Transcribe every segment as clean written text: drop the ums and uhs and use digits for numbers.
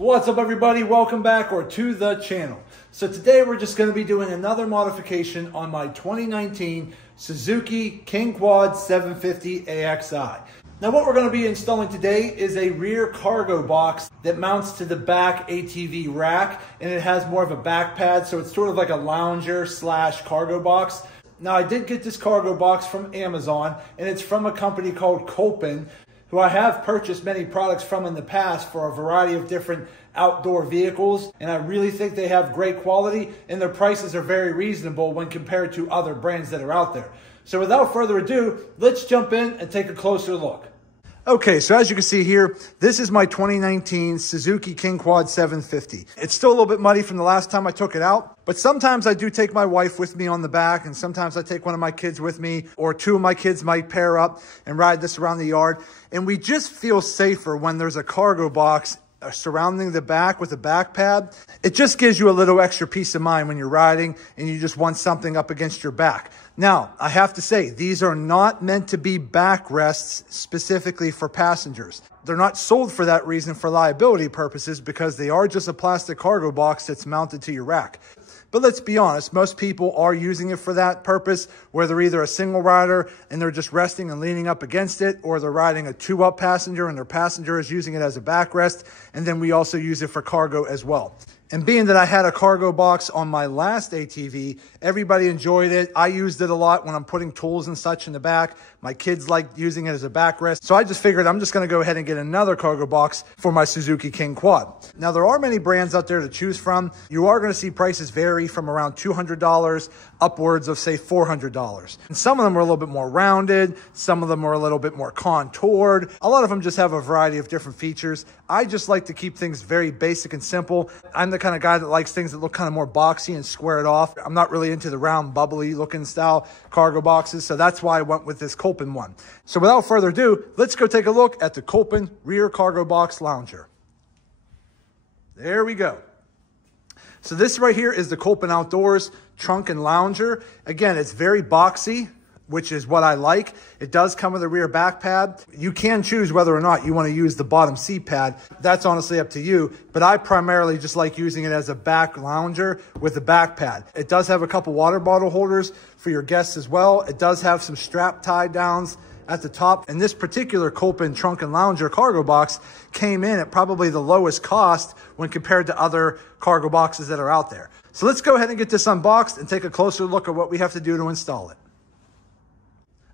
What's up everybody, welcome back or to the channel. So today we're just going to be doing another modification on my 2019 Suzuki King Quad 750 AXI. Now what we're going to be installing today is a rear cargo box that mounts to the back ATV rack, and it has more of a back pad, so it's sort of like a lounger slash cargo box. Now I did get this cargo box from Amazon, and it's from a company called Kolpin, who I have purchased many products from in the past for a variety of different outdoor vehicles, and I really think they have great quality and their prices are very reasonable when compared to other brands that are out there. So without further ado, let's jump in and take a closer look. Okay, so as you can see here, this is my 2019 Suzuki King Quad 750. It's still a little bit muddy from the last time I took it out, but sometimes I do take my wife with me on the back, and sometimes I take one of my kids with me, or two of my kids might pair up and ride this around the yard. And we just feel safer when there's a cargo box surrounding the back with a back pad. It just gives you a little extra peace of mind when you're riding and you just want something up against your back. Now, I have to say, these are not meant to be backrests specifically for passengers. They're not sold for that reason for liability purposes, because they are just a plastic cargo box that's mounted to your rack. But let's be honest, most people are using it for that purpose, where they're either a single rider and they're just resting and leaning up against it, or they're riding a two-up passenger and their passenger is using it as a backrest, and then we also use it for cargo as well. And being that I had a cargo box on my last ATV, everybody enjoyed it. I used it a lot when I'm putting tools and such in the back. My kids like using it as a backrest. So I just figured I'm just going to go ahead and get another cargo box for my Suzuki King Quad. Now, there are many brands out there to choose from. You are going to see prices vary from around $200 upwards of, say, $400. And some of them are a little bit more rounded. Some of them are a little bit more contoured. A lot of them just have a variety of different features. I just like to keep things very basic and simple. I'm the kind of guy that likes things that look kind of more boxy and squared off. I'm not really into the round, bubbly looking style cargo boxes, so that's why I went with this Kolpin one. So without further ado, let's go take a look at the Kolpin rear cargo box lounger. There we go. So this right here is the Kolpin Outdoors Trunk Lounger. Again, it's very boxy, which is what I like. It does come with a rear back pad. You can choose whether or not you want to use the bottom seat pad. That's honestly up to you, but I primarily just like using it as a back lounger with a back pad. It does have a couple water bottle holders for your guests as well. It does have some strap tie downs at the top. And this particular Kolpin Trunk Lounger cargo box came in at probably the lowest cost when compared to other cargo boxes that are out there. So let's go ahead and get this unboxed and take a closer look at what we have to do to install it.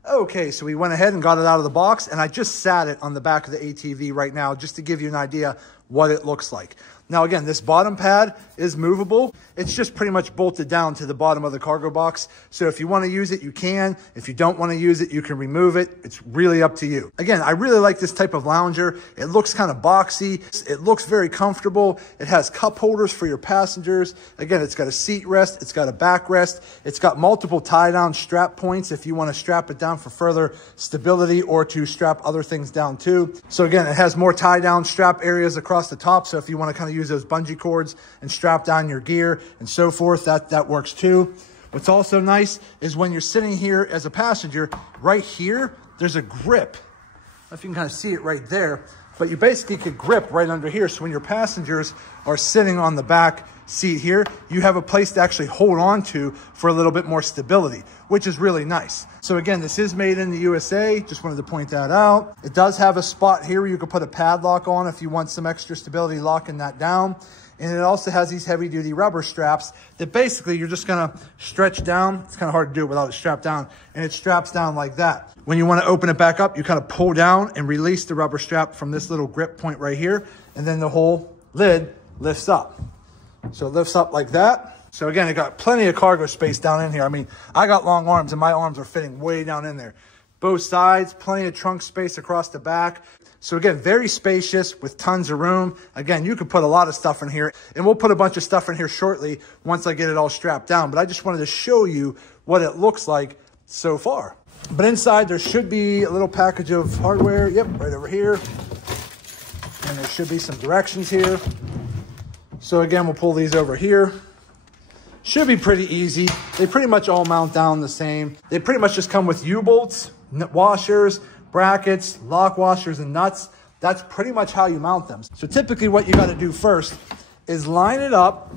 Okay, so we went ahead and got it out of the box, and I just sat it on the back of the ATV right now just to give you an idea what it looks like. Now again, this bottom pad is movable. It's just pretty much bolted down to the bottom of the cargo box. So if you want to use it, you can. If you don't want to use it, you can remove it. It's really up to you. Again, I really like this type of lounger. It looks kind of boxy. It looks very comfortable. It has cup holders for your passengers. Again, it's got a seat rest. It's got a backrest. It's got multiple tie-down strap points if you want to strap it down for further stability or to strap other things down too. So again, it has more tie-down strap areas across the top. So if you want to kind of use those bungee cords and strap down your gear and so forth, that works too. What's also nice is when you're sitting here as a passenger, right here, there's a grip. I don't know if you can kind of see it right there, but you basically could grip right under here. So when your passengers are sitting on the back seat here, you have a place to actually hold on to for a little bit more stability, which is really nice. So again, this is made in the USA. Just wanted to point that out. It does have a spot here where you can put a padlock on if you want some extra stability locking that down. And it also has these heavy duty rubber straps that basically you're just gonna stretch down. It's kind of hard to do it without it strapped down, and it straps down like that. When you want to open it back up, you kind of pull down and release the rubber strap from this little grip point right here, and then the whole lid lifts up. So it lifts up like that. So again, it got plenty of cargo space down in here. I mean, I got long arms and my arms are fitting way down in there. Both sides, plenty of trunk space across the back. So again, very spacious with tons of room. Again, you could put a lot of stuff in here, and we'll put a bunch of stuff in here shortly once I get it all strapped down. But I just wanted to show you what it looks like so far. But inside there should be a little package of hardware. Yep, right over here. And there should be some directions here. So again, we'll pull these over here. Should be pretty easy. They pretty much all mount down the same. They pretty much just come with U-bolts, washers, brackets, lock washers, and nuts. that's pretty much how you mount them. So typically what you got to do first is line it up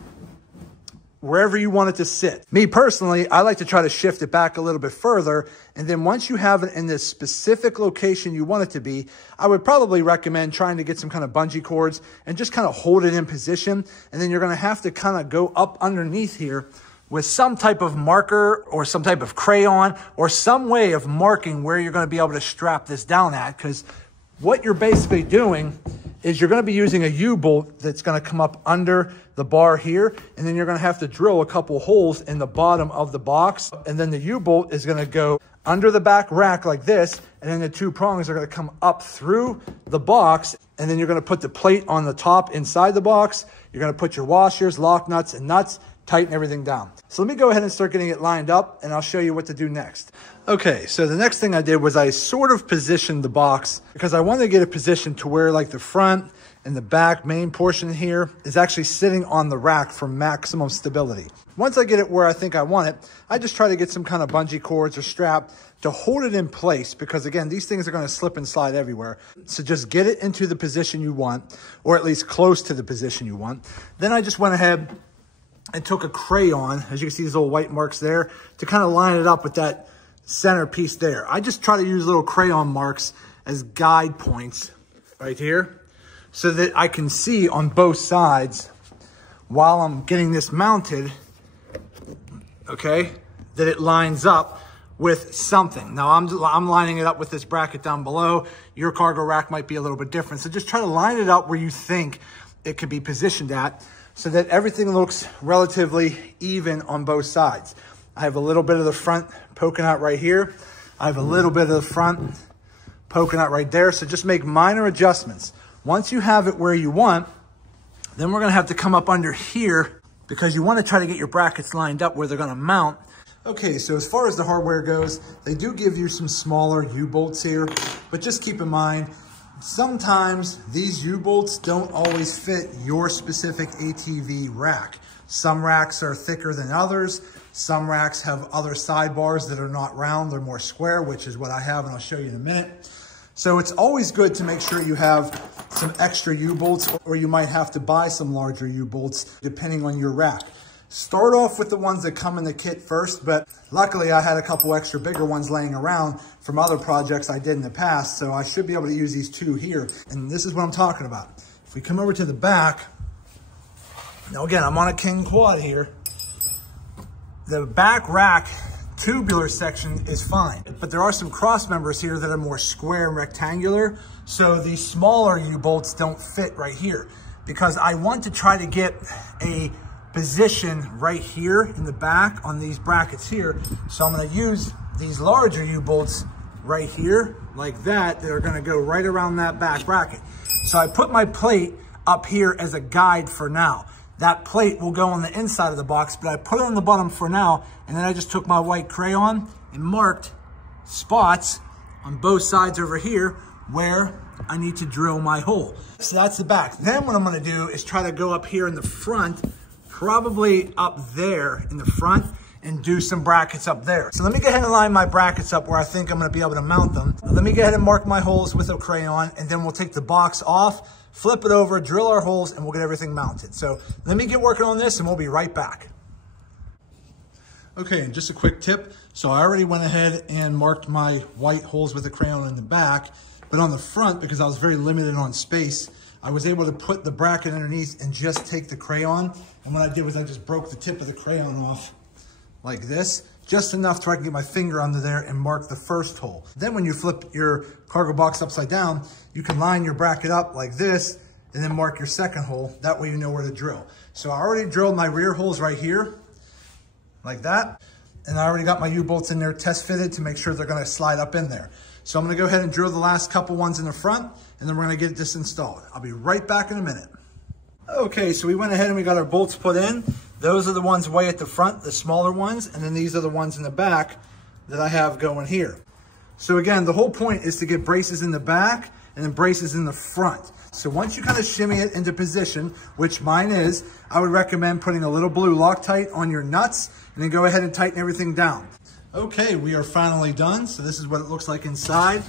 wherever you want it to sit. Me personally, I like to try to shift it back a little bit further. And then once you have it in this specific location you want it to be, I would probably recommend trying to get some kind of bungee cords and just kind of hold it in position. And then you're going to have to kind of go up underneath here with some type of marker or some type of crayon or some way of marking where you're going to be able to strap this down at. Because what you're basically doing is you're going to be using a U-bolt that's going to come up under the bar here, and then you're going to have to drill a couple holes in the bottom of the box, and then the U-bolt is going to go under the back rack like this, and then the two prongs are going to come up through the box, and then you're going to put the plate on the top inside the box. You're going to put your washers, lock nuts, and nuts, tighten everything down. So let me go ahead and start getting it lined up, and I'll show you what to do next. Okay, so the next thing I did was I sort of positioned the box because I wanted to get it positioned to where like the front and the back main portion here is actually sitting on the rack for maximum stability. Once I get it where I think I want it, I just try to get some kind of bungee cords or strap to hold it in place because again, these things are going to slip and slide everywhere. So just get it into the position you want, or at least close to the position you want. Then I just went ahead and took a crayon, as you can see these little white marks there, to kind of line it up with that center piece there. I just try to use little crayon marks as guide points right here so that I can see on both sides while I'm getting this mounted, okay, that it lines up with something. Now I'm lining it up with this bracket down below. Your cargo rack might be a little bit different. So just try to line it up where you think it could be positioned at so that everything looks relatively even on both sides. I have a little bit of the front poking out right here. I have a little bit of the front poking out right there. So just make minor adjustments. Once you have it where you want, then we're gonna have to come up under here because you wanna try to get your brackets lined up where they're gonna mount. Okay, so as far as the hardware goes, they do give you some smaller U-bolts here, but just keep in mind, sometimes these U-bolts don't always fit your specific ATV rack. Some racks are thicker than others. Some racks have other sidebars that are not round, they're more square, which is what I have, and I'll show you in a minute. So it's always good to make sure you have some extra U-bolts, or you might have to buy some larger U-bolts depending on your rack. Start off with the ones that come in the kit first, but luckily I had a couple extra bigger ones laying around from other projects I did in the past, so I should be able to use these two here. And this is what I'm talking about. If we come over to the back, now again, I'm on a King Quad here. The back rack tubular section is fine, but there are some cross members here that are more square and rectangular, so these smaller U-bolts don't fit right here because I want to try to get a position right here in the back on these brackets here. So I'm going to use these larger U-bolts right here like that. They're going to go right around that back bracket. So I put my plate up here as a guide for now. That plate will go on the inside of the box, but I put it on the bottom for now. And then I just took my white crayon and marked spots on both sides over here where I need to drill my hole. So that's the back. Then what I'm going to do is try to go up here in the front, probably up there in the front, and do some brackets up there. So let me go ahead and line my brackets up where I think I'm gonna be able to mount them. Let me go ahead and mark my holes with a crayon, and then we'll take the box off, flip it over, drill our holes, and we'll get everything mounted. So let me get working on this and we'll be right back. Okay, and just a quick tip. So I already went ahead and marked my white holes with a crayon in the back, but on the front, because I was very limited on space, I was able to put the bracket underneath and just take the crayon. And what I did was I just broke the tip of the crayon off like this, just enough so I can get my finger under there and mark the first hole. Then when you flip your cargo box upside down, you can line your bracket up like this and then mark your second hole. That way you know where to drill. So I already drilled my rear holes right here, like that. And I already got my U-bolts in there test fitted to make sure they're gonna slide up in there. So I'm gonna go ahead and drill the last couple ones in the front, and then we're gonna get this installed. I'll be right back in a minute. Okay, so we went ahead and we got our bolts put in. Those are the ones way at the front, the smaller ones, and then these are the ones in the back that I have going here. So again, the whole point is to get braces in the back and then braces in the front. So once you kind of shimmy it into position, which mine is, I would recommend putting a little blue Loctite on your nuts and then go ahead and tighten everything down. Okay, we are finally done. So this is what it looks like inside.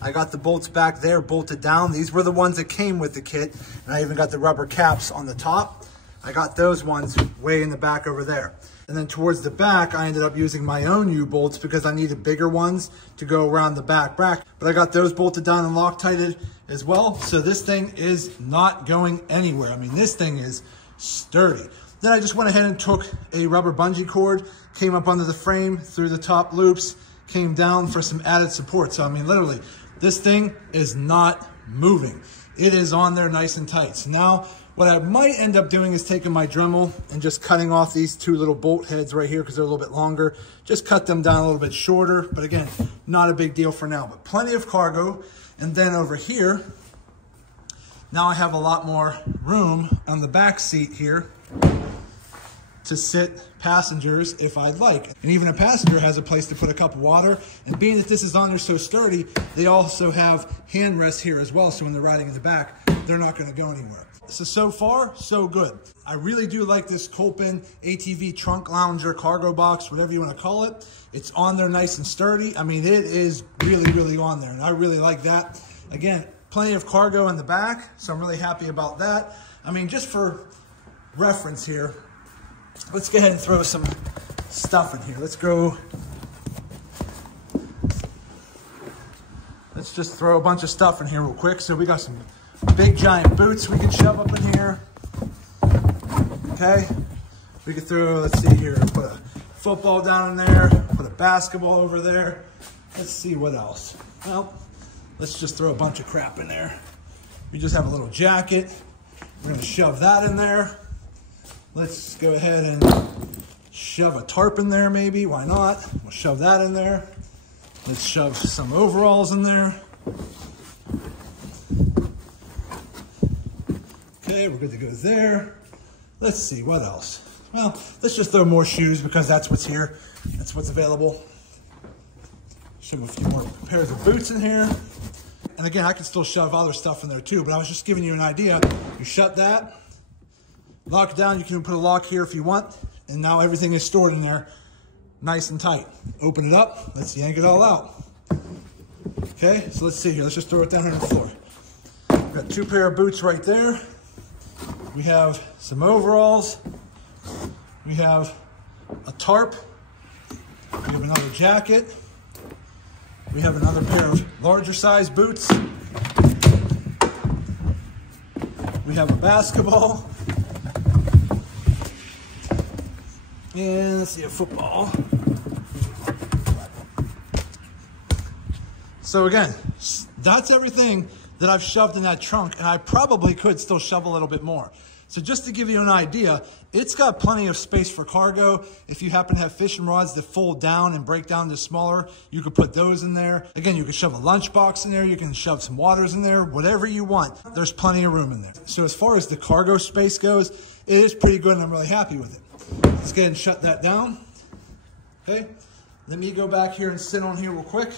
I got the bolts back there bolted down. These were the ones that came with the kit, and I even got the rubber caps on the top. I got those ones way in the back over there. And then towards the back, I ended up using my own U-bolts because I needed bigger ones to go around the back bracket. But I got those bolted down and Loctited as well. So this thing is not going anywhere. I mean, this thing is sturdy. Then I just went ahead and took a rubber bungee cord, came up under the frame, through the top loops, came down for some added support. So I mean, literally, this thing is not moving. It is on there nice and tight. So now what I might end up doing is taking my Dremel and just cutting off these two little bolt heads right here because they're a little bit longer. Just cut them down a little bit shorter, but again, not a big deal for now, but plenty of cargo. And then over here, now I have a lot more room on the back seat here to sit passengers if I'd like. And even a passenger has a place to put a cup of water. And being that this is on there so sturdy, they also have hand rests here as well. So when they're riding in the back, they're not gonna go anywhere. So far, so good. I really do like this Kolpin ATV Trunk Lounger cargo box, whatever you wanna call it. It's on there nice and sturdy. I mean, it is really, really on there. And I really like that. Again, plenty of cargo in the back. So I'm really happy about that. I mean, just for reference here, let's go ahead and throw some stuff in here. Let's just throw a bunch of stuff in here real quick. So we got some big giant boots we can shove up in here. Okay. We could throw, let's see here, put a football down in there, put a basketball over there. Let's see what else. Well, let's just throw a bunch of crap in there. We just have a little jacket. We're gonna shove that in there. Let's go ahead and shove a tarp in there maybe, why not? We'll shove that in there. Let's shove some overalls in there. Okay, we're good to go there. Let's see, what else? Well, let's just throw more shoes because that's what's here. That's what's available. Shove a few more pairs of boots in here. And again, I can still shove other stuff in there too, but I was just giving you an idea. You shut that. Lock it down, you can put a lock here if you want, and now everything is stored in there nice and tight. Open it up, let's yank it all out. Okay, so let's see here, let's just throw it down here on the floor. We've got two pair of boots right there. We have some overalls. We have a tarp. We have another jacket. We have another pair of larger size boots. We have a basketball. And let's see, a football. So again, that's everything that I've shoved in that trunk, and I probably could still shove a little bit more. So just to give you an idea, it's got plenty of space for cargo. If you happen to have fishing rods that fold down and break down to smaller, you could put those in there. Again, you can shove a lunchbox in there. You can shove some waters in there, whatever you want. There's plenty of room in there. So as far as the cargo space goes, it is pretty good and I'm really happy with it. Let's go ahead and shut that down. Okay, let me go back here and sit on here real quick.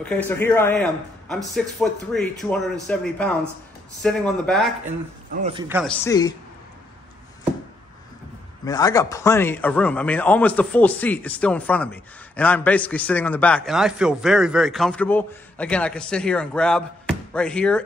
Okay, so here I am. I'm 6'3", 270 pounds, sitting on the back, and I don't know if you can kind of see. I mean, I got plenty of room. I mean, almost the full seat is still in front of me, and I'm basically sitting on the back, and I feel very, very comfortable. Again, I can sit here and grab right here,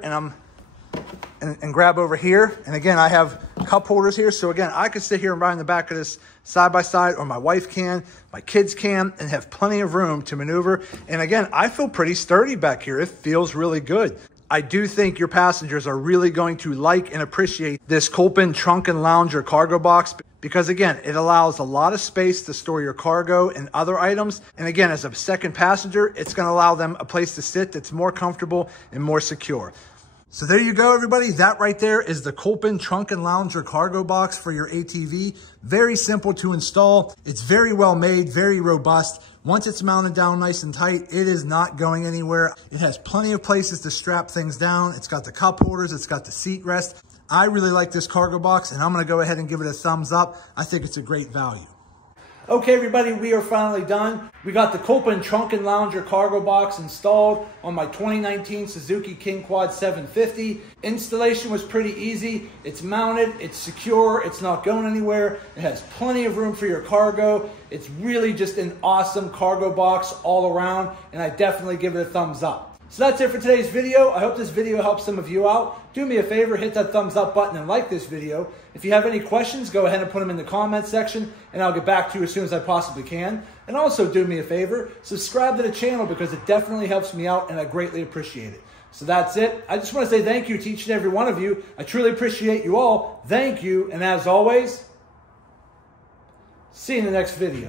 and grab over here. And again, I have cup holders here. So again, I could sit here and ride in the back of this side by side, or my wife can, my kids can, and have plenty of room to maneuver. And again, I feel pretty sturdy back here. It feels really good. I do think your passengers are really going to like and appreciate this Kolpin Trunk and Lounger cargo box because again, it allows a lot of space to store your cargo and other items. And again, as a second passenger, it's going to allow them a place to sit that's more comfortable and more secure. So there you go, everybody. That right there is the Kolpin Trunk and Lounger cargo box for your ATV. Very simple to install. It's very well made, very robust. Once it's mounted down nice and tight, it is not going anywhere. It has plenty of places to strap things down. It's got the cup holders. It's got the seat rest. I really like this cargo box, and I'm going to go ahead and give it a thumbs up. I think it's a great value. Okay, everybody, we are finally done. We got the Kolpin Trunk Lounger cargo box installed on my 2019 Suzuki King Quad 750. Installation was pretty easy. It's mounted, it's secure, it's not going anywhere. It has plenty of room for your cargo. It's really just an awesome cargo box all around, and I definitely give it a thumbs up. So that's it for today's video. I hope this video helps some of you out. Do me a favor, hit that thumbs up button and like this video. If you have any questions, go ahead and put them in the comments section and I'll get back to you as soon as I possibly can. And also do me a favor, subscribe to the channel because it definitely helps me out and I greatly appreciate it. So that's it. I just want to say thank you to each and every one of you. I truly appreciate you all. Thank you. And as always, see you in the next video.